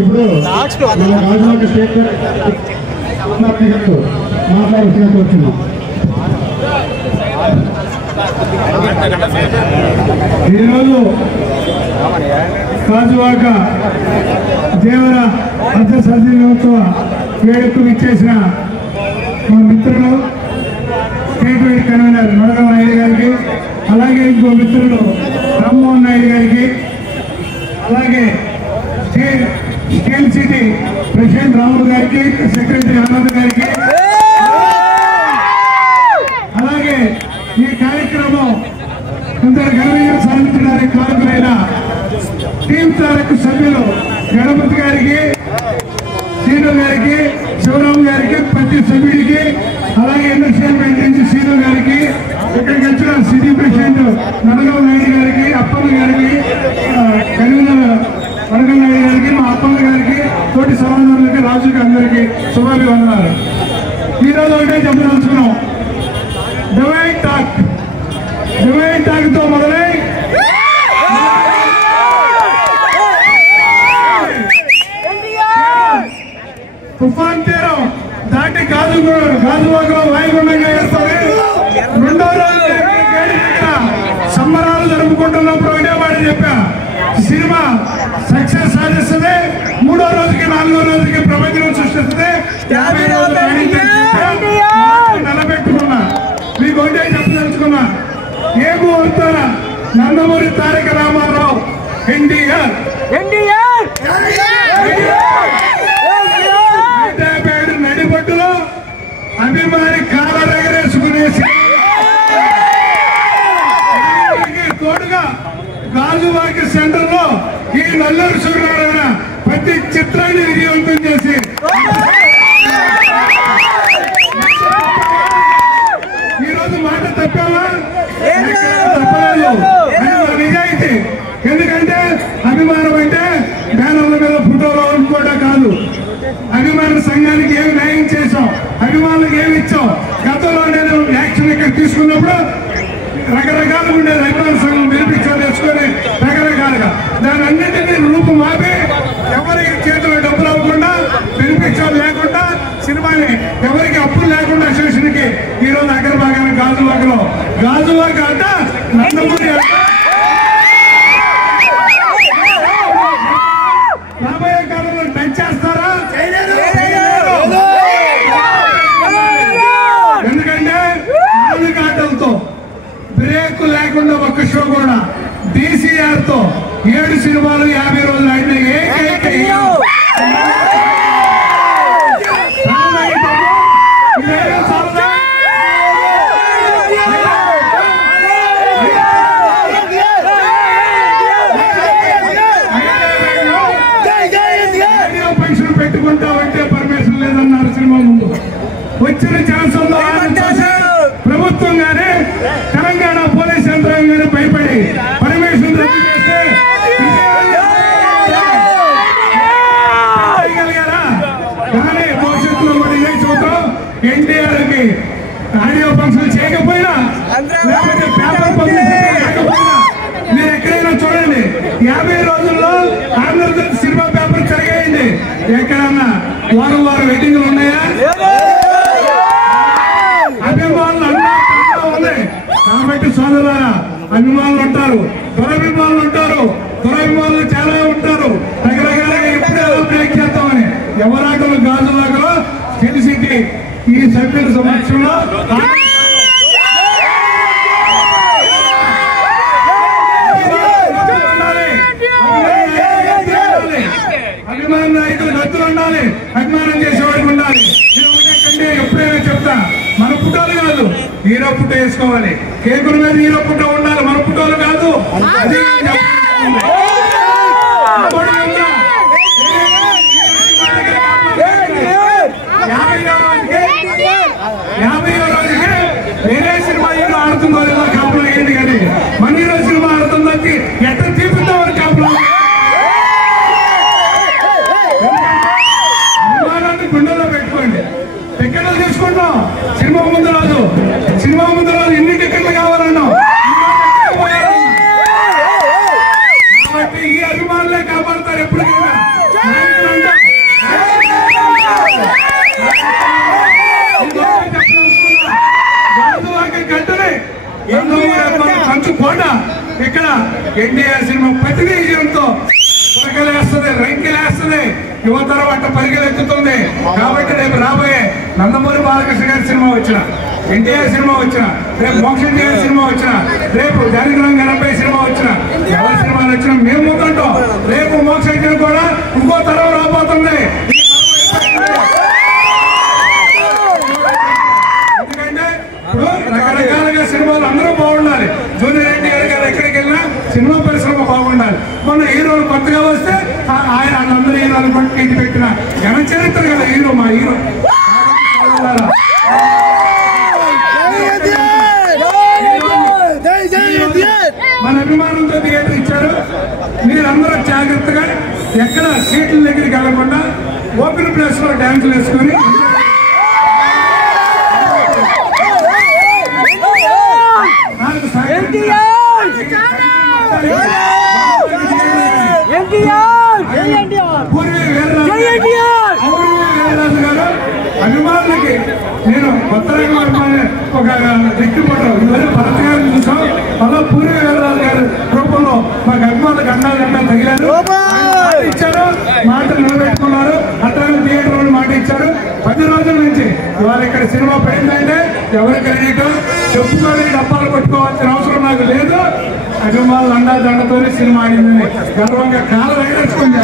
ఇప్పుడు రాజువాక స్టేట్ మాట్లాడుతున్నా కూర్చున్నాం. ఈరోజు రాజువాక దేవర అర్ధ వేడుకకు ఇచ్చేసిన మా మిత్రులు స్టేట్ వైడ్ కన్వీనర్ నొడగం నాయుడు గారికి, అలాగే ఇంకో మిత్రుడు రామ్మోహన్ నాయుడు గారికి, అలాగే స్టీల్ సిటీ ప్రెసిడెంట్ రాముడు గారికి, సెక్రటరీ ఆనంద్ గారికి, అలాగే ఈ కార్యక్రమం ఇంత ఘనంగా సాధించడానికి కారకులైన టీం తారక్ సభ్యులు గణపతి గారికి, శ్రీను గారికి, శివరాము గారికి, ప్రతి సభ్యుడికి, అలాగే ఇండస్ట్రియల్ నుంచి శ్రీను గారికి, ఇక్కడికి వచ్చిన సిటీ ప్రెసిడెంట్ నడగం నాయుడు గారికి, అప్పన్న గారికి, కన్వీనర్ నడగం నాయుడు గారికి, మా అప్పన్న గారికి, తోటి సమాధానాలకి, రాజుకి అందరికీ శుభాభివందనాలు. ఈరోజు ఒకటే చెప్పదలుచుకున్నాం, డివైన్ టాక్ తో మొదలై తుఫాన్ తీరం దాటి గాజువాకలో వాయుగుండంగా ఏర్పడి రెండో రోజు సంబరాలు జరుపుకుంటున్నప్పుడు ఒకటే మాట చెప్పా, సినిమా సక్సెస్ సాధిస్తుంది, మూడో రోజుకి నాలుగో రోజుకి ప్రపంచం సృష్టిస్తుంది, 50 రోజులు నిలబెట్టుకున్నా. మీకు ఒకటే చెప్పదలుచుకున్నా, ఏ ముహూర్తాన నందమూరి తారక రామారావు ఎన్టీఆర్ 157 నడిబొట్టులో అభిమాని కాలర్ ఎగరేసుకునేసి తోడుగా గాజువాక సెంటర్ లో ఈ నల్లూరు సూర్యనారాయణ ప్రతి చిత్రాన్ని విజయవంతం చేసి ఈరోజు మాట తప్పామా? తప్పలేదు. నిజాయితీ. ఎందుకంటే అభిమానం అంటే బ్యానర్ల మీద ఫోటోలో కూడా కాదు. అభిమాన సంఘానికి ఏమి న్యాయం చేశాం, అభిమానులకు ఏమి ఇచ్చాం. గతంలో నేను యాక్షన్ ఇక్కడ తీసుకున్నప్పుడు రకరకాలుగా ఉండేది. అభిమాన సంఘం పిలిపించాలి వేసుకొని రకరకాలుగా దాని అన్నింటినీ రూపం ఆపి ఎవరికి చేతిలో డబ్బులు అవ్వకుండా పిలిపించాలి లేకుండా సినిమాని ఎవరికి అప్పులు లేకుండా అసోసియేషన్కి ఈరోజు అగ్రభాగాన్ని గాజువాక అంట నందమూరి అంట రాబోయే కాలంలో టచ్ చేస్తారా? ఎందుకంటే నాలుగు ఆటలతో బ్రేక్ లేకుండా ఒక్క షో కూడా DCR తో 7 సినిమాలు 50 రోజులు ఆడిన ఏకైక పైసలు పెట్టుకుంటామంటే పర్మిషన్ లేదన్నారు సినిమా ముందు. వచ్చిన ఛాన్స్ ఉందో ప్రభుత్వం గానీ తెలంగాణ పోలీస్ యంత్రాంగం గానీ భయపడి పర్మిషన్ రద్దు చేస్తే చేయగలిగారా? కానీ భవిష్యత్తులో కూడా ఇదే చూద్దాం. NTR కి ఆడియో ఫంక్షన్ చేయకపోయినా లేకపోతే పేపర్ పబ్లిసిటీ లేకపోయినా మీరు ఎక్కడైనా చూడండి, 50 రోజుల్లో ఆంధ్రప్రదేశ్ సినిమా పేపర్ తిరగేయండి, ఎక్కడన్నా వారం వెయిటింగ్లు ఉన్నాయా? అభిమానులు అన్నా ఉన్నాయి. కాబట్టి సోదరులారా, అభిమానులు ఉంటారు, దురభిమానులు ఉంటారు, దురభిమానులు చాలా ఉంటారు. రకరకాలుగా ఎప్పుడు ఎలా బ్రేక్ చేస్తామని ఎవరాటలు గాజువాకలో తెలిసింది ఈ సభ్యుల సమక్షంలో అభిమాన నాయకులు గతులు ఉండాలి, అభిమానం చేసేవాడికి ఉండాలి. నేను ఎప్పుడైనా చెప్తా, మన పుట్టాలు కాదు హీరో పుట్ట వేసుకోవాలి, కేకుల మీద హీరో పుట్ట ఉండాలి, మన పుట్టాలు కాదు. అది 50వ రోజుకి వేరే సినిమా హీరో ఆడుతుందో లేదో కాపులో ఏంటి, కానీ మన హీరో సినిమా ఆడుతుందని ఎట్లా తీపిద్దామని కాపులో అభిమానాన్ని గుండెలో పెట్టుకోండి. టికెట్లు తీసుకుంటాం, సినిమా ముందు రోజు ఎన్ని టికెట్లు కావాలన్నాం. కాబట్టి ఈ అభిమానులే కాపాడతారు ఎప్పటికైనా. కోట ఇక్కడ ఎన్టీఆర్ సినిమా ప్రతి విజయంతో ఉరకలేస్తుంది, రంకిలేస్తుంది, యువతరం అట్ట పరిగెత్తుతుంది. కాబట్టి రేపు రాబోయే నందమూరి బాలకృష్ణ గారి సినిమా వచ్చిన, ఎన్టీఆర్ సినిమా వచ్చిన, రేపు మోక్షం గారి సినిమా వచ్చిన, రేపు జనగ్రహం గణపై సినిమా వచ్చిన, ఎవరి సినిమాలు వచ్చినా మేము ముందుంటాం. రేపు మోక్షం కూడా ఇంకో తరం రాబోతుంది. ఎందుకంటే ఇప్పుడు రకరకాలుగా సినిమాలు అందరూ బాగుండాలి. జూనియర్ ఎన్టీఆర్ గారు ఎక్కడికి వెళ్ళినా సినిమా పరిశ్రమ బాగుండాలి. మొన్న హీరోలు కొత్తగా వస్తే వాళ్ళందరూ హీరోలు ఇంటి పెట్టిన ఘన చరిత్ర కదా హీరో, మా హీరో. మన అభిమానులతో థియేటర్ ఇచ్చారు. మీరందరూ జాగ్రత్తగా ఎక్కడ సీట్ల దగ్గరికి వెళ్ళకుండా ఓపెన్ ప్లేస్ లో డ్యాన్సులు వేసుకొని అభిమానులకి నేను కొత్త అభిమాని ఒక దిక్కుపడ్డాం. ఇవన్నీ భరత్ గారిని చూసాం, మళ్ళా పూర్వ వీరరాజు గారి రూపంలో మాకు అభిమానులకు అండాలంటే తగిలారు, ఇచ్చారు, మాట నిలబెట్టుకున్నారు. అట్లాగే థియేటర్ వాళ్ళు మాట ఇచ్చారు. 10 రోజుల నుంచి ఇవాళ ఇక్కడ సినిమా పడిందంటే ఎవరికి తెలియటం, చెప్పుకొని డబ్బాలు కొట్టుకోవాల్సిన అవసరం నాకు లేదు. అభిమానులు అండా దండతోనే సినిమా ఆడిందని గర్వంగా కాలం ఎగరేసుకుంది.